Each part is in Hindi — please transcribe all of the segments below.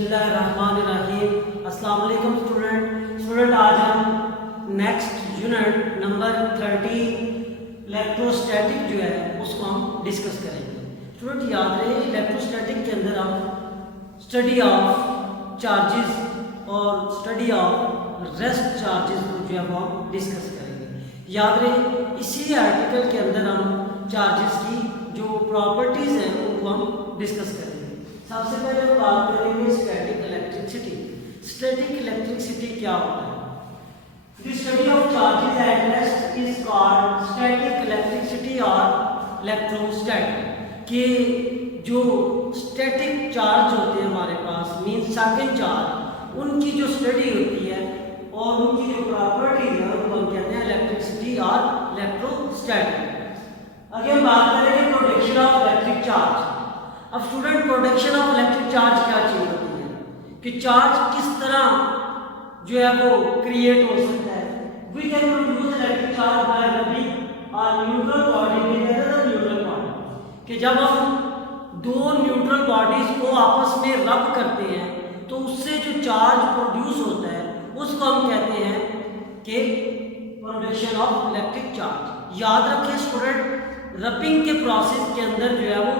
बिस्मिल्लाहिर्रहमानिर्रहीम। अस्सलाम वालेकुम स्टूडेंट, आज हम नेक्स्ट यूनिट नंबर 30 इलेक्ट्रोस्टैटिक जो है उसको हम डिस्कस करेंगे। स्टूडेंट याद रहे इलेक्ट्रोस्टैटिक के अंदर हम स्टडी ऑफ चार्जेस और स्टडी ऑफ रेस्ट चार्जेस को जो है वो हम डिस्कस करेंगे। याद रहे इसी आर्टिकल के अंदर हम चार्जेस की जो प्रॉपर्टीज़ हैं उनको हम डिस्कस करेंगे। सबसे पहले हम बात करेंगे स्टैटिक इलेक्ट्रिसिटी। स्टैटिक इलेक्ट्रिसिटी क्या होता है? The study of charges at rest is called static electricity और इलेक्ट्रोस्टैटिक। कि जो स्टैटिक चार्ज होते हैं हमारे पास मींस सेकंड चार्ज, उनकी जो स्टडी होती है और उनकी जो प्रॉपर्टीज है उनको हम कहते हैं इलेक्ट्रिसिटी और इलेक्ट्रोस्टैटिक। आगे हम बात करेंगे प्रोडक्शन ऑफ इलेक्ट्रिक चार्ज। अब student production of electric charge क्या चीज होती है कि चार्ज किस तरह जो है वो क्रिएट हो सकता है। We can produce electric charge by rubbing और neutral body with another neutral body. कि जब हम दो न्यूट्रल बॉडीज को आपस में रब करते हैं तो उससे जो चार्ज प्रोड्यूस होता है उसको हम कहते हैं कि प्रोडक्शन ऑफ इलेक्ट्रिक चार्ज। याद रखें स्टूडेंट, रबिंग के प्रोसेस के अंदर जो है वो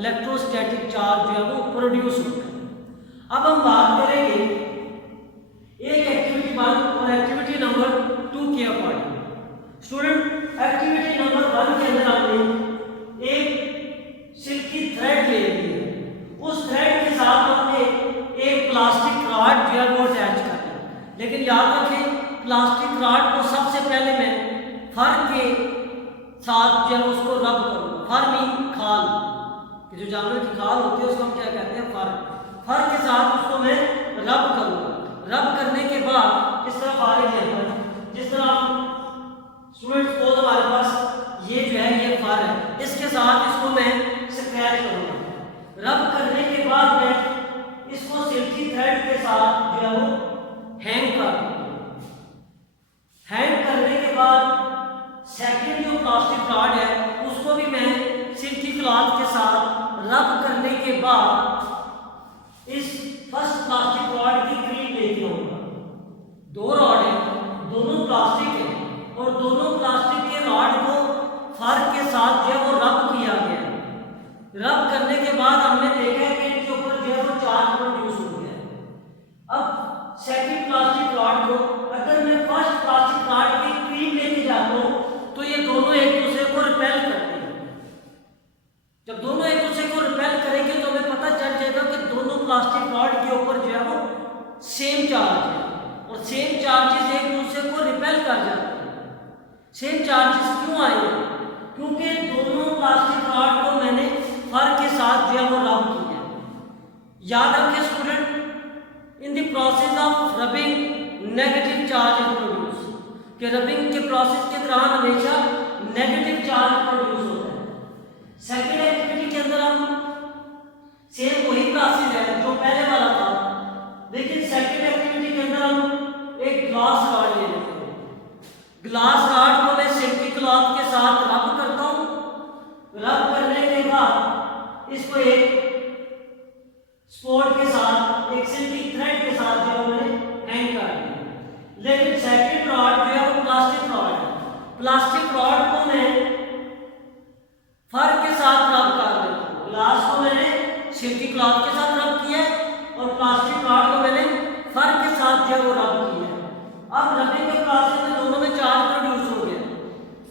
इलेक्ट्रोस्टैटिक चार्ज जो है वो प्रोड्यूस होता है। अब हम बात करेंगे एक एक्टिविटी 1 और एक्टिविटी नंबर 2 के अकॉर्डिंग। स्टूडेंट एक्टिविटी नंबर 1 के अंदर हमने एक सिल्की थ्रेड ले ली है। उस थ्रेड के साथ हमने एक प्लास्टिक रॉड जो है वो अटैच कर दी। लेकिन याद रखें प्लास्टिक रॉड को सबसे पहले मैं फर के साथ जो है उसको रब करूँ। फर मीन खाल, जो जानवर की खाल होती है उसको हम क्या कहते हैं फर। फर के साथ उसको मैं रब करूँगा। रब करने के बाद इस तरह जिस तरह स्टूडेंट्स को हमारे पास ये जो है ये फर है, इसके साथ इसको मैं स्क्रैच करूँगा। रब करने के बाद मैं इसको सिल्की थ्रेड के साथ जो है वो हैंग कर दूँगा। हैंग करने के बाद सेकंड जो प्लास्टिक रॉड है उसको भी मैं सिल्की क्लॉथ के साथ रब करने के बाद इस फर्स्ट प्लास्टिक रॉड की क्रीम लेके आऊंगा। दो रॉड है, दोनों प्लास्टिक है और दोनों प्लास्टिक के रॉड को फर के साथ जो है वो रब किया गया। रब करने के बाद हमने देखा है कि इनके ऊपर जो है वो चार्ज प्रोड्यूस हो गया। अब सेकंड प्लास्टिक रॉड को अगर मैं फर्स्ट प्लास्टिक रॉड की क्रीम लेके जाता हूँ तो ये दोनों एक दूसरे को रिपेल करते हैं। जब दोनों एक दूसरे को रिपेल करेंगे तो हमें पता चल जाएगा कि दोनों प्लास्टिक रॉड के ऊपर जो है वो सेम चार्ज है और सेम चार्जेस एक दूसरे को रिपेल कर जाते हैं। सेम चार्जेस क्यों आए? क्योंकि दोनों प्लास्टिक रॉड को मैंने फर के साथ जो है वो रब किया। याद रखें student, in the process of rubbing negative charge is produce. कि रबिंग के प्रोसेस के दौरान हमेशा नेगेटिव चार्ज प्रोड्यूस होता है। सेकेंड एक्टिविटी के अंदर हम सेम वही प्रोसेस है जो पहले वाला था, लेकिन सेकेंड एक्टिविटी के अंदर हम एक ग्लास रॉड ले लेते हैं। ग्लास रॉड को मैं सिल्की क्लॉथ के साथ रब करता हूँ। रब करने के बाद इसको एक स्पोर्ट के साथ एक सिल्की थ्रेड के साथ जो मैंने हैंग कर दिया। लेकिन सेकेंड रॉड जो है वो प्लास्टिक रॉड है। प्लास्टिक रॉड को मैं फर के साथ रब कर देता हूँ। ग्लास को मैंने सिल्की क्लॉथ के साथ रब किया और प्लास्टिक रॉड को मैंने फर के साथ जो है वो रब किया। अब रबिंग के प्रोसेस में दोनों में चार्ज प्रोड्यूस हो गया।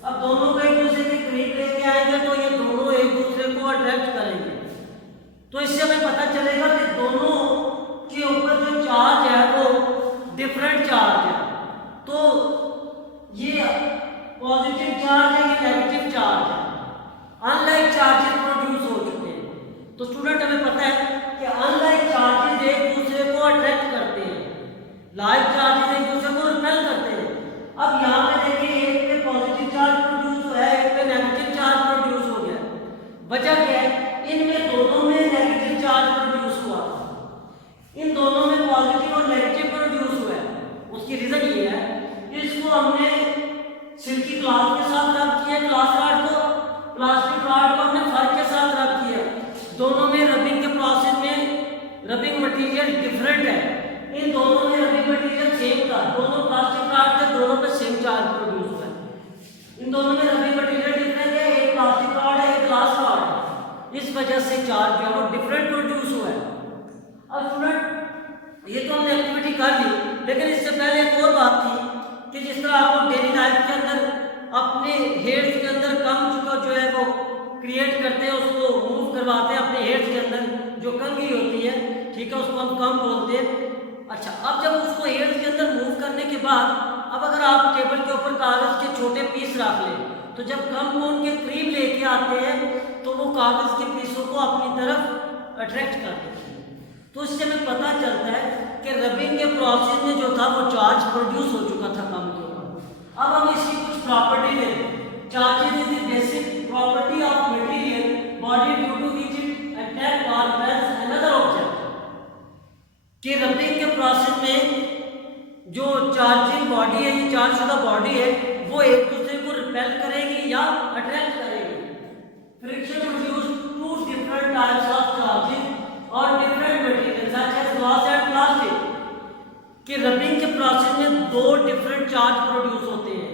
अब दोनों को एक दूसरे के करीब लेके आएंगे तो ये दोनों एक दूसरे को अट्रैक्ट करेंगे। तो इससे हमें पता चलेगा कि दोनों के ऊपर जो चार्ज है वो डिफरेंट चार्ज है। तो ये पॉजिटिव चार्ज है, ये नेगेटिव चार्ज है। अनलाइक चार्जेस प्रोड्यूस हो चुके हैं। तो स्टूडेंट हमें पता है कि अनलाइक चार्जेस एक दूसरे को अट्रैक्ट करते हैं, लाइक चार्जेस एक दूसरे को रिपेल करते हैं। अब यहाँ पे देखिए एक पे पॉजिटिव चार्ज प्रोड्यूस हुआ है, एक पे नेगेटिव चार्ज प्रोड्यूस हो गया। वजह क्या है? इनमें दोनों में नेगेटिव चार्ज प्रोड्यूस हुआ, इन दोनों में पॉजिटिव और नेगेटिव प्रोड्यूस हुआ है। उसकी रीजन ये है कि इसको हमने सिल्की क्लॉथ के साथ रब किया, ग्लास रॉड को, प्लास्टिक रॉड को हमने फर के साथ रब किया। दोनों में रबिंग के प्रोसेस में रबिंग मटेरियल डिफरेंट है, इन दोनों में रबिंग मटेरियल सेम था, दोनों प्लास्टिक कार्ड थे, दोनों पे सेम चार्ज प्रोड्यूस हुआ है। इन दोनों में रबिंग मटेरियल डिफरेंट है, एक प्लास्टिक कार्ड है, एक ग्लास कार्ड है, इस वजह से चार्ज जो है वो डिफरेंट प्रोड्यूस हुआ है। अब स्टूडेंट ये तो हमने एक्टिविटी कर ली, लेकिन इससे पहले एक और बात थी कि जिस तरह आप लोग डेली लाइफ के अंदर अपने हेयर्स के अंदर कम जो है वो क्रिएट करते हैं, उसको मूव करवाते हैं अपने हेयर्स के अंदर, जो कंघी होती है, ठीक है, उसको हम कम बोलते हैं। अच्छा, अब जब उसको हेयर्स के अंदर मूव करने के बाद अब अगर आप टेबल के ऊपर कागज के छोटे पीस रख लें, तो जब कम कोण के करीब लेके आते हैं तो वो कागज के पीसों को अपनी तरफ अट्रैक्ट कर देते हैं। तो इससे हमें पता चलता है कि रबिंग के प्रोसेस में जो था वो चार्ज प्रोड्यूस हो चुका था कम के ऊपर। अब हम इसकी कुछ प्रॉपर्टी लेते हैं। Charges is the basic property of material body due to which it attract और रिपेल्स अनदर ऑब्जेक्ट। कि रबिंग के प्रोसेस में जो चार्जिंग बॉडी है, ये चार्ज शुदा बॉडी है, वो एक दूसरे को रिपेल करेगी या अट्रैक्ट करेगी। Friction produce two different types of charging और different material such as glass and plastic. कि रबिंग के प्रोसेस में दो डिफरेंट चार्ज प्रोड्यूस होते हैं,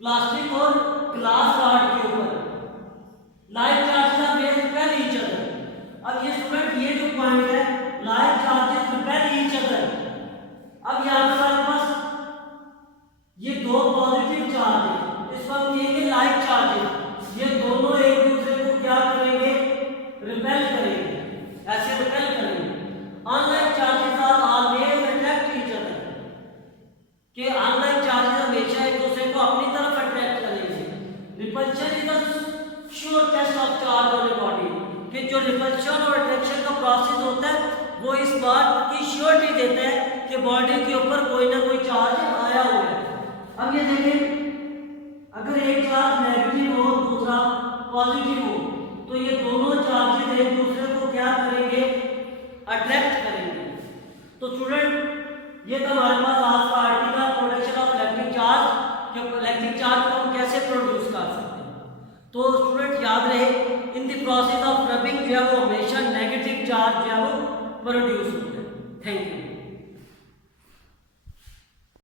प्लास्टिक और ग्लास कार्ड के ऊपर। Like charges are based repel each other. अब ये स्टूडेंट ये जो पॉइंट है, like charges repel each other. अब यहाँ पर हमारे पास ये दो पॉजिटिव चार्ज है, इसको हम कहेंगे लाइक चार्जेस। ये दोनों एक दूसरे को क्या करेंगे, रिपेल करेंगे, ऐसे रिपेल करेंगे। Unlike charges are always attract each other. कि अनलाइक चार्जेस हमेशा एक दूसरे को अपनी तरफ अट्रैक्ट करेंगे। Repulsion is the sure test of charge on a body. कि जो रिपल्शन और अट्रैक्शन का प्रोसेस होता है वो इस बात की श्योरिटी देता है कि बॉडी के ऊपर कोई ना कोई चार्ज आया हुआ है। अब ये देखें, अगर एक चार्ज नेगेटिव हो दूसरा पॉजिटिव हो, तो ये दोनों चार्जेस एक दूसरे को क्या करेंगे, अट्रैक्ट करेंगे। तो स्टूडेंट ये तो हमारे पास आज का article production of electric charge, कि इलेक्ट्रिक चार्ज को हम कैसे प्रोड्यूस कर सकते हैं। तो स्टूडेंट याद रहे, in the process of rubbing जो है वो हमेशा नेगेटिव चार्ज जो है वो प्रोड्यूस होता है। Thank you.